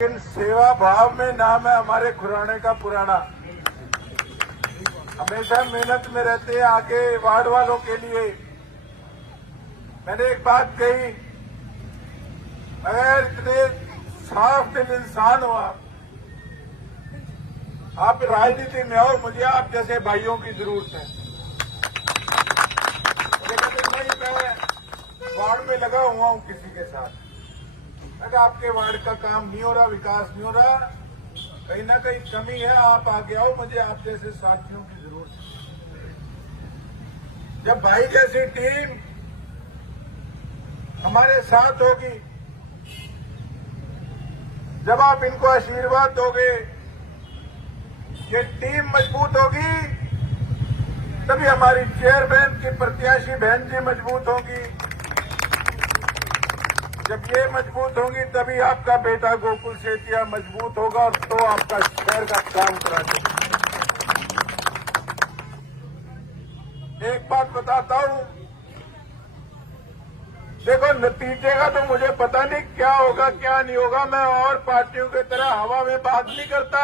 लेकिन सेवा भाव में नाम है हमारे खुराने का पुराना। हमेशा मेहनत में रहते हैं आगे वार्ड वालों के लिए। मैंने एक बात कही, अगर इतने साफ दिल इंसान हो आप राजनीति में आओ, मुझे आप जैसे भाइयों की जरूरत है। नहीं, मैं वार्ड में लगा हुआ हूं किसी के साथ, अगर आपके वार्ड का काम नहीं हो रहा, विकास नहीं हो रहा, कहीं ना कहीं कमी है, आप आगे आओ, मुझे आप जैसे साथियों की जरूरत है। जब भाई जैसी टीम हमारे साथ होगी, जब आप इनको आशीर्वाद दोगे, ये टीम मजबूत होगी, तभी हमारी चेयरमैन की प्रत्याशी बहन जी मजबूत होगी। जब ये मजबूत होंगी तभी आपका बेटा गोकुल सेतिया मजबूत होगा और तो आपका शहर का काम करा देगा। एक बात बताता हूं, देखो नतीजे का तो मुझे पता नहीं क्या होगा क्या नहीं होगा। मैं और पार्टियों की तरह हवा में बात नहीं करता,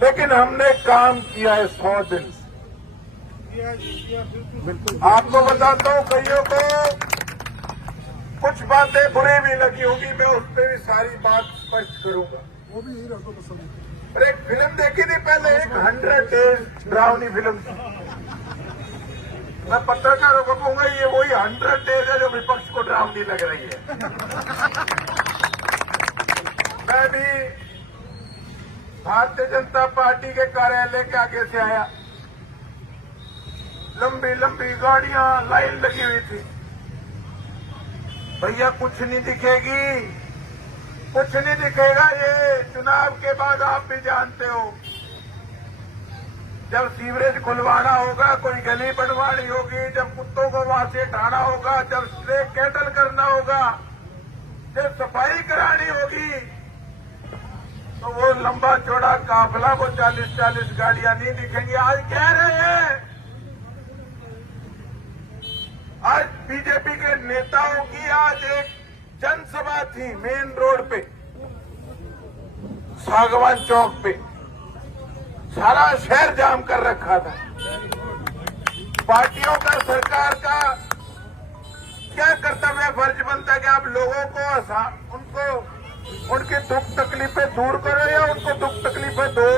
लेकिन हमने काम किया है 100 दिन। आपको बताता हूं, कईयों को कुछ बातें बुरी भी लगी होगी, मैं उस पर भी सारी बात स्पष्ट करूंगा। वो भी यही रखो पसंद। एक फिल्म देखी थी पहले, एक 100 डेज डरावनी फिल्म थी। मैं पत्रकारों को कहूंगा ये वही 100 डेज है जो विपक्ष को डरावनी लग रही है। मैं भी भारतीय जनता पार्टी के कार्यालय के आगे से आया, लंबी लंबी गाड़ियां लाइन लगी हुई थी। भैया कुछ नहीं दिखेगी, कुछ नहीं दिखेगा। ये चुनाव के बाद आप भी जानते हो, जब सीवरेज खुलवाना होगा, कोई गली बनवानी होगी, जब कुत्तों को वहां से हटाना होगा, जब स्ट्रे कैटल करना होगा, जब सफाई करानी होगी, तो वो लंबा चौड़ा काफिला, वो 40-40 गाड़ियां नहीं दिखेंगी। आज कह रहे हैं, आज बीजेपी के नेताओं की आज एक जनसभा थी मेन रोड पे, सागवान चौक पे, सारा शहर जाम कर रखा था। पार्टियों का, सरकार का क्या कर्तव्य फर्ज बनता है कि आप लोगों को उनको उनकी दुख तकलीफें दूर करो या उनको दुख तकलीफें दो।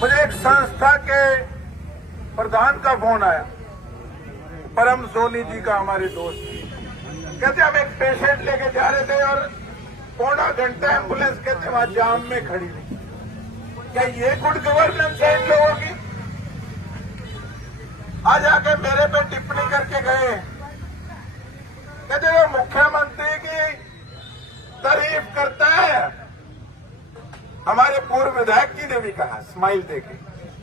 मुझे एक संस्था के प्रधान का फोन आया, परम सोनी जी का, हमारे दोस्त। कहते हम एक पेशेंट लेके जा रहे थे और पौना घंटा एम्बुलेंस कहते वहां जाम में खड़ी रही। क्या ये गुड गवर्नेंस है इन लोगों की? आज आके मेरे पे टिप्पणी करके गए, कहते वो मुख्यमंत्री की तारीफ करता है। हमारे पूर्व विधायक जी ने भी कहा स्माइल देके,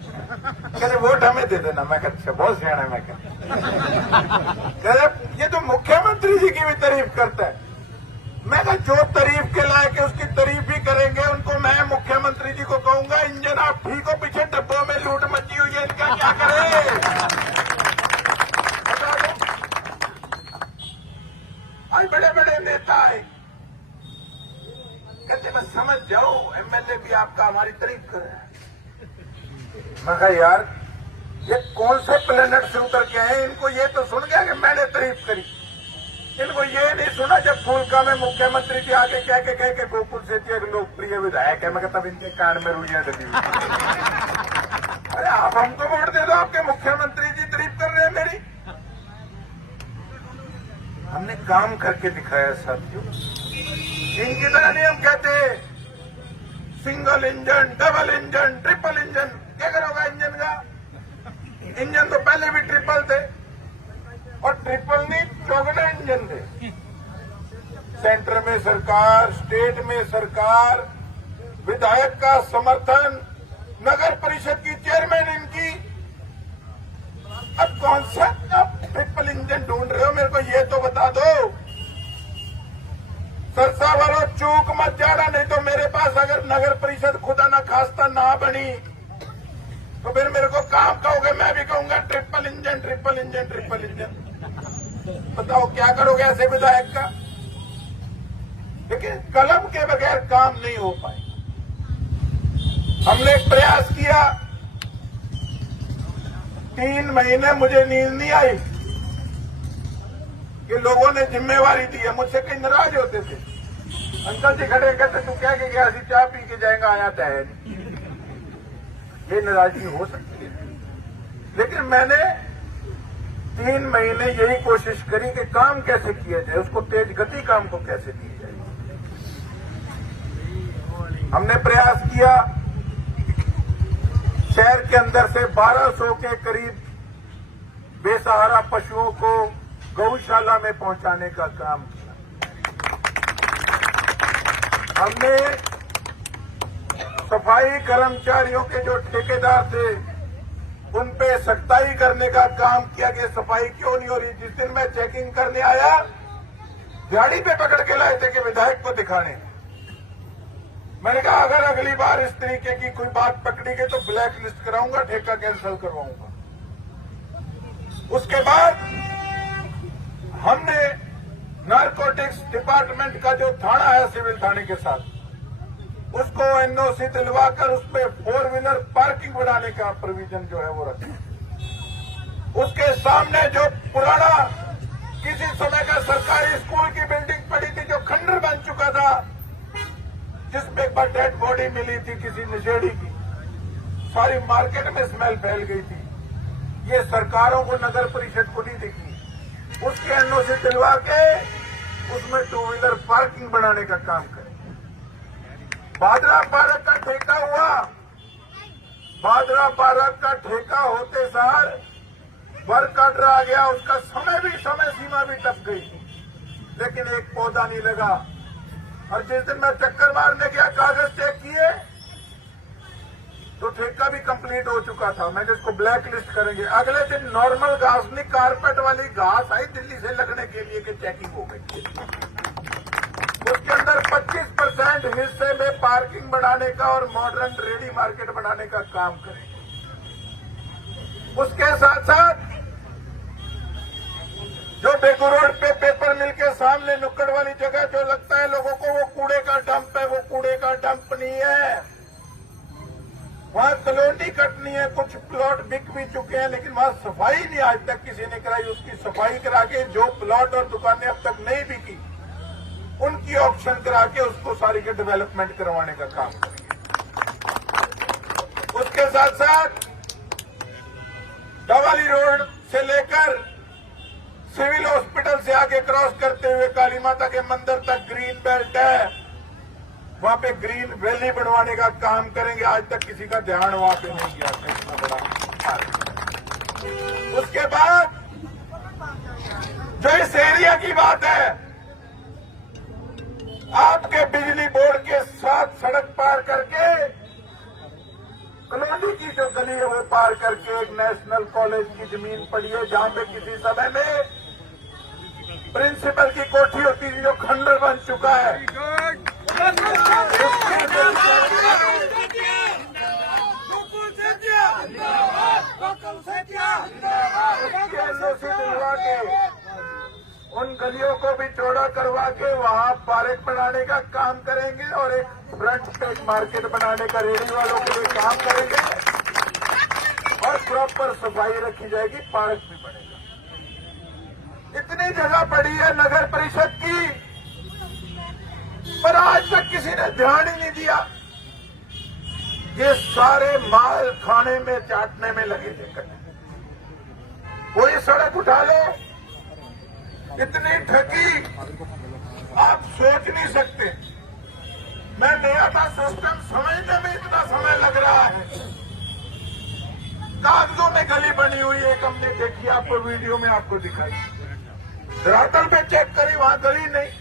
कहते वोट हमें दे देना। मैं कहता बहुत सियाना है। मैं कहते ये तो मुख्यमंत्री जी की भी तारीफ करता है। मैं कहा जो तारीफ के लायक है उसकी तारीफ भी करेंगे। उनको मैं मुख्यमंत्री जी को कहूंगा, इंजन आप ठीक हो, पीछे डब्बों में लूट मची हुई है, इनका क्या करें? आज बड़े बड़े नेता आए, कहते मैं समझ जाऊं एमएलए भी आपका हमारी तारीफ कर रहा है। मैं कहा यार ये कौन से प्लेनेट से उतर के आए, इनको ये तो सुन गया कि मैंने तारीफ करी, इनको ये नहीं सुना जब फूलका में मुख्यमंत्री के आगे कह के गोकुल सेतिया एक लोकप्रिय विधायक है। मैं कहता इनके कान में रुइयां डली। अरे आप हमको वोट दे दो, आपके मुख्यमंत्री जी तारीफ कर रहे हैं मेरी। हमने काम करके दिखाया साथियों। इनकी तरह नहीं हम कहते single engine, double engine, triple engine. क्या करोगा इंजन का? इंजन तो पहले भी ट्रिपल थे, और ट्रिपल नहीं चौगुना इंजन थे। सेंटर में सरकार, स्टेट में सरकार, विधायक का समर्थन, नगर परिषद की चेयरमैन इनकी। अब कौन सा आप ट्रिपल इंजन ढूंढ रहे हो? मेरे को ये तो बता दो। सरसा वालों चूक मत जाना, नहीं तो मेरे पास अगर नगर परिषद खुदा ना खास्ता ना बनी तो फिर मेरे को काम कहोगे, मैं भी कहूंगा triple engine, triple engine, triple engine. बताओ क्या करोगे ऐसे विधायक का? लेकिन कलम के बगैर काम नहीं हो पाए। हमने एक प्रयास किया, 3 महीने मुझे नींद नहीं आई कि लोगों ने जिम्मेवारी दी है। मुझसे कई नाराज होते थे, अंकल जी खड़े कहते तू क्या के गया, चाय पी के जाएगा, आया तो है नहीं। ये नाराजगी हो सकती है, लेकिन मैंने 3 महीने यही कोशिश करी कि काम कैसे किया जाए, उसको तेज गति काम को कैसे दी जाए। हमने प्रयास किया, शहर के अंदर से 1200 के करीब बेसहारा पशुओं को गौशाला में पहुंचाने का काम किया। हमने सफाई कर्मचारियों के जो ठेकेदार थे उन पे सख्ताई करने का काम किया कि सफाई क्यों नहीं हो रही। जिस दिन मैं चेकिंग करने आया, गाड़ी पे पकड़ के लाए थे कि विधायक को दिखाने। मैंने कहा अगर अगली बार इस तरीके की कोई बात पकड़ी गई तो ब्लैक लिस्ट कराऊंगा, ठेका कैंसिल करवाऊंगा। उसके बाद हमने नारकोटिक्स डिपार्टमेंट का जो थाना है सिविल थाने के साथ, उसको एनओसी दिलवाकर उसमें 4 व्हीलर पार्किंग बनाने का प्रोविजन जो है वो रखा। उसके सामने जो पुराना किसी समय का सरकारी स्कूल की बिल्डिंग पड़ी थी जो खंडर बन चुका था, जिसमें एक बार डेड बॉडी मिली थी किसी नशेड़ी की, सारी मार्केट में स्मेल फैल गई थी। ये सरकारों को, नगर परिषद को नहीं दिखी। उसके एनओसी दिलवा के उसमें 2 व्हीलर पार्किंग बनाने का काम करें। भादरा पार्क का ठेका हुआ, भादरा पार्क का ठेका होते सार वर्क ऑर्डर आ गया, उसका समय सीमा भी टप गई, लेकिन एक पौधा नहीं लगा। और जिस दिन मैं चक्कर मारने गया, कागज चेक किए तो ठेका भी कंप्लीट हो चुका था। मैं जिसको ब्लैक लिस्ट करेंगे। अगले दिन नॉर्मल घास नहीं, कारपेट वाली घास आई दिल्ली से लगने के लिए कि चेकिंग हो गई। उसके अंदर 25% हिस्से में पार्किंग बनाने का और मॉडर्न रेडी मार्केट बनाने का काम करेंगे। उसके साथ साथ जो बेगू रोड पे पेपर मिल के सामने नुक्कड़ वाली जगह जो लगता है लोगों को वो कूड़े का डंप है, वो कूड़े का डंप नहीं है। वहां कॉलोनी कटनी है, कुछ प्लॉट बिक भी चुके हैं, लेकिन वहां सफाई नहीं आज तक किसी ने कराई। उसकी सफाई करा के जो प्लॉट और दुकानें अब तक नहीं बिकी, उनकी ऑप्शन करा के उसको सारी के डेवलपमेंट करवाने का काम करेंगे। उसके साथ साथ डवाली रोड से लेकर सिविल हॉस्पिटल से आगे क्रॉस करते हुए काली माता के मंदिर तक ग्रीन बेल्ट है, वहां पे ग्रीन वैली बनवाने का काम करेंगे। आज तक किसी का ध्यान वहां पे नहीं गया, इतना बड़ा। उसके बाद जो इस एरिया की बात है, आपके बिजली बोर्ड के साथ सड़क पार करके कॉलोनी की जो गली है वो पार करके एक नेशनल कॉलेज की जमीन पड़ी है, जहां पे किसी समय में प्रिंसिपल की कोठी होती थी जो खंडर बन चुका है। उन गलियों को भी चौड़ा करवा के वहां पार्क बनाने का काम करेंगे और एक फ्रंट पे मार्केट बनाने का रेहड़ी वालों के लिए काम करेंगे और प्रॉपर सफाई रखी जाएगी, पार्क भी बनेगा। इतनी जगह पड़ी है नगर परिषद की, पर आज तक किसी ने ध्यान ही नहीं दिया। ये सारे माल खाने में चाटने में लगे थे। कोई सड़क उठा लो, इतनी ठगी आप सोच नहीं सकते। मैं नया था, सिस्टम समझने में इतना समय लग रहा है। कागजों में गली बनी हुई है, एक हमने देखी, आपको वीडियो में आपको दिखाई। धरातल पे चेक करी, वहां गली नहीं।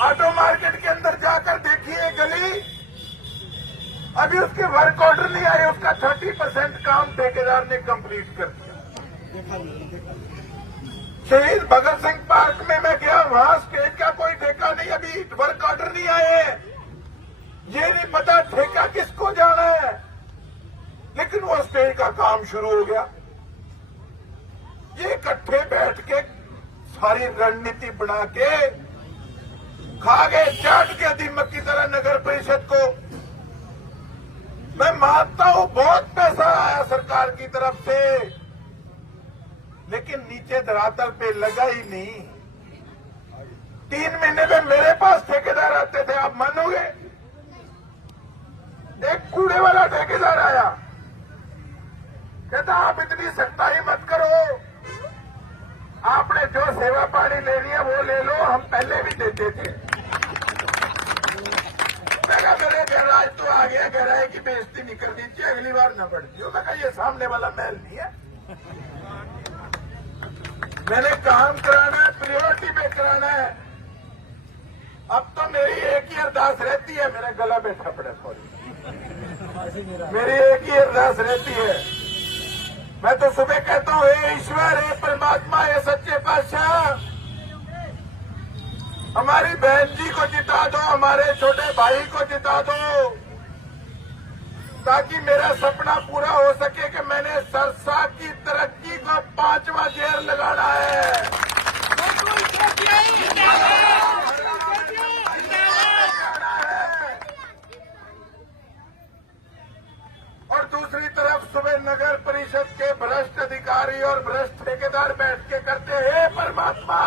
ऑटो मार्केट के अंदर जाकर देखिए गली, अभी उसके वर्क ऑर्डर नहीं आए, उसका 30% काम ठेकेदार ने कंप्लीट कर दिया। शहीद भगत सिंह पार्क में मैं गया, वहां स्टेज का कोई ठेका नहीं, अभी वर्क ऑर्डर नहीं आए। ये नहीं पता ठेका किसको जाना है, लेकिन वो स्टेज का काम शुरू हो गया। ये इकट्ठे बैठ के सारी रणनीति बना के खा गए, चाट के दीमक की तरह नगर परिषद को। मैं मानता हूं बहुत पैसा आया सरकार की तरफ से, लेकिन नीचे धरातल पे लगा ही नहीं। 3 महीने में मेरे पास ठेकेदार आते थे, आप मानोगे? एक कूड़े वाला ठेकेदार आया, कहता आप इतनी सख्ताई मत करो, आपने जो सेवा पानी लेनी है वो ले लो, हम पहले भी देते थे। मेरे गैराज तो आ गया, कह रहा है कि बेइज्जती नहीं कर दीजिए, अगली बार न बढ़ती हो। मैं कहा ये सामने वाला महल नहीं है, मैंने काम कराना है, प्रायोरिटी पे कराना है। अब तो मेरी एक ही अरदास रहती है, मेरा गला बैठा पड़ा, सॉरी, मेरी एक ही अरदास रहती है। मैं तो सुबह कहता हूं, हे ईश्वर, हे परमात्मा, हे सच्चे पातशाह, हमारी बहन जी को जिता दो, हमारे छोटे भाई को जिता दो, ताकि मेरा सपना पूरा हो सके कि मैंने सरसा की तरक्की को 5वां गियर लगाना है। और दूसरी तरफ सुबह नगर परिषद के भ्रष्ट अधिकारी और भ्रष्ट ठेकेदार बैठ के करते हैं, परमात्मा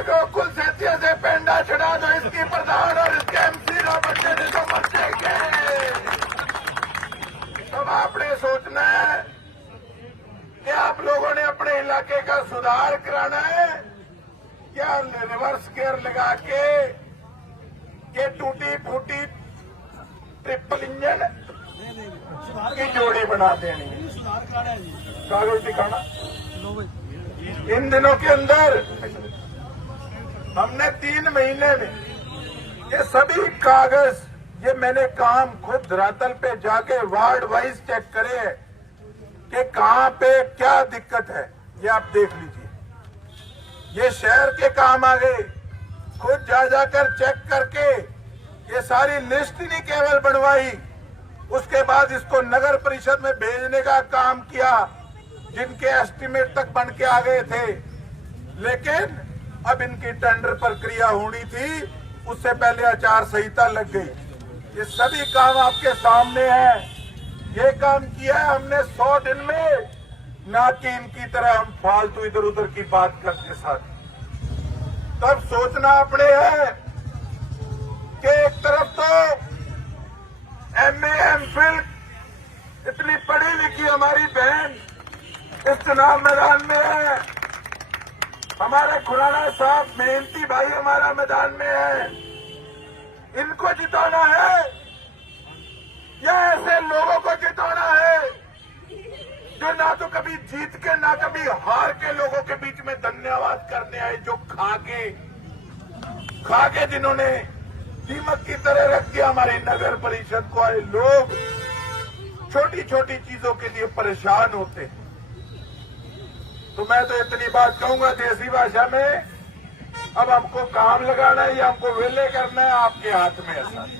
गोकुल सेतिया से पेंडा चढ़ा दो, इसकी प्रधान और इसके एमसी ना बच्चे ने तो मर जाएंगे। तब आपने सोचना है कि आप लोगों ने अपने इलाके का सुधार कराना है, या रिवर्स गियर लगा के टूटी फूटी ट्रिपल इंजन की जोड़ी बना देनी है। कागज दिखाना। इन दिनों के अंदर हमने 3 महीने में ये सभी कागज, ये मैंने काम खुद धरातल पे जाके वार्ड वाइज चेक करे हैं कि कहां पे क्या दिक्कत है। ये आप देख लीजिए, ये शहर के काम आ गए, खुद जा जाकर चेक करके ये सारी लिस्ट नहीं केवल बनवाई, उसके बाद इसको नगर परिषद में भेजने का काम किया, जिनके एस्टीमेट तक बन के आ गए थे। लेकिन अब इनकी टेंडर प्रक्रिया होनी थी, उससे पहले आचार संहिता लग गई। ये सभी काम आपके सामने है। ये काम किया है हमने 100 दिन में, ना कि इनकी तरह हम फालतू इधर उधर की बात करते साथ। तब सोचना अपने है कि एक तरफ तो MA MPhil इतनी पढ़ी लिखी हमारी बहन इस चुनाव मैदान में है, हमारे खुराना साहब मेहनती भाई हमारा मैदान में है, इनको जिताना है या ऐसे लोगों को जिताना है जो ना तो कभी जीत के ना कभी हार के लोगों के बीच में धन्यवाद करने आए, जो खा के जिन्होंने दीमक की तरह रख दिया हमारी नगर परिषद को। आए लोग छोटी छोटी चीजों के लिए परेशान होते हैं। तो मैं तो इतनी बात कहूंगा देसी भाषा में, अब हमको काम लगाना है या हमको वेले करना है, आपके हाथ में है सर।